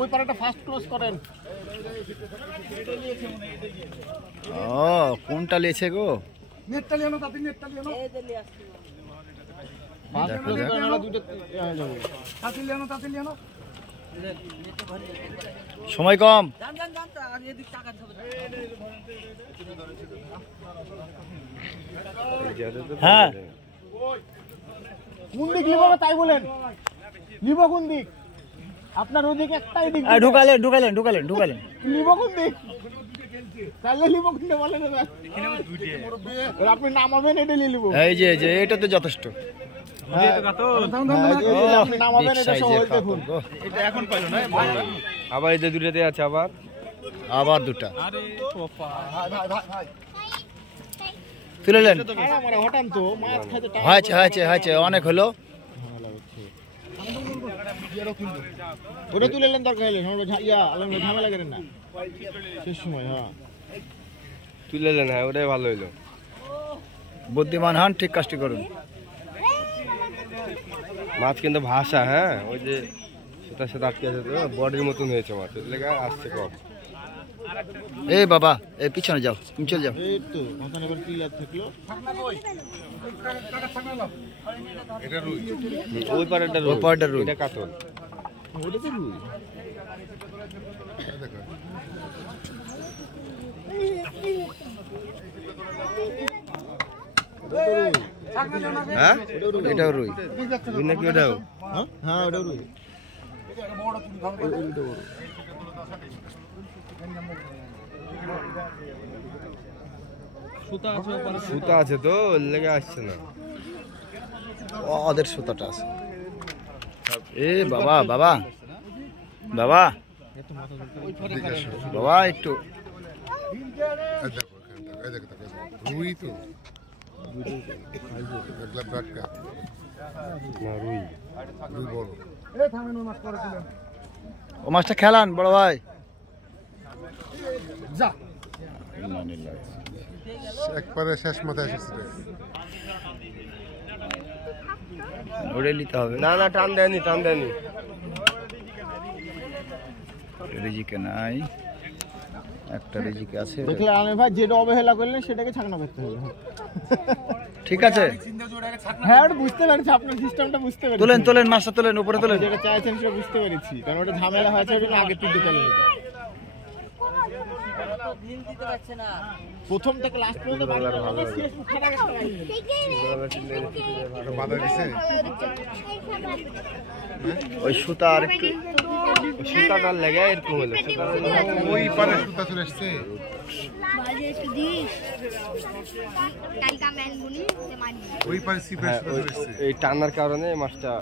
ওই পারেটা fast close করেন। ও কোনটা লিয়েছে গো? নেটটা লিও না, তাতে নেটটা লিও না। ফাস্ট ক্লোজ করেন, আমরা দুটো যাব। তাতে লিও না, তাতে লিও না। সময় কম। জান জান জান, আর এদিক টাকা হবে। হ্যাঁ কোন দিক লিবো তাই বলেন, লিবো কোন দিক? আপনার ওদিকে একটাই দিক। ঢুকালেন ঢুকালেন ঢুকালেন ঢুকালেন। লিবো কোন দিক? তাহলে লিবো কোনটা বলেন না। আপনি নামাবেন, এটা নিয়ে লিবো। এই যে যে এটা তো যথেষ্ট। আপনি নামাবেন, এটা সহজ দেখুন। এটা এখন পাইলো না, আবার এই যে দুটাতে আছে, আবার আবার দুটা আরে বাবা ভাই তুলেলেন। আমরা হঠাৎ তো মাছ খাইতে হয়েছে হয়েছে হয়েছে, অনেক হলো। ওটা তুলে নেন, দরকার হলে আমরা ঝামেলা করেন না শেষ সময়। হ্যাঁ তুলে নেন, হ্যাঁ ওটাই ভালো হইলো। বুদ্ধিমান হন, ঠিক কাজটি করুন। মাছ কিন্তু ভাষা, হ্যাঁ ওই যে সেটার সাথে আটকে আছে, তো বডির মতন হয়েছে মাছ, লেগে আসছে কম। এই বাবা এই পিছনে যাও, তুমি চলে যাও। এই তো মাথা এবার ক্লিয়ার থাকলো। ওই পারেটা ওই পারেটা রুই। এটা কাতল। ওটা তো রুই। হ্যাঁ এটাও রুই। রুই নাকি ওটাও? হ্যাঁ ওটা রুই। সুতা আছে তো, লেগে আসছে না। ওদের সুতাটা আছে। এ বাবা বাবা বাবা বাবা একটু রুই তো না রুই, রুই বড়। ও মাছটা খেলান বড় ভাই। একবারে শেষ মাথায় এসেছে। ওরে নিতে হবে। না না টান দেয়নি, টান দেয়নি। রিজিকে নাই, একটা রিজিকে আছে। দেখলে আনে ভাই, যেটা অবহেলা করলেন সেটাকে ছাকনা করতে হবে। ঠিক আছে, হ্যাঁ ওটা বুঝতে পারছি, আপনার সিস্টেমটা বুঝতে পারছি। তোলেন তোলেন মাছটা তোলেন, উপরে তোলেন। যেটা চাইছেন সেটা বুঝতে পেরেছি, কারণ ওটা ঝামেলা হয়েছে, ওটা আগে তুলতে চলে যেত। ঢিল দিতে পারছে না। প্রথম থেকে লাস্ট পর্যন্ত বাধা দিছে। ওই সুতা আর একটু সুতাটার লেগে এরকম হলো। ওই পারে সুতা চলে এসছে। এই টানার কারণে মাছটা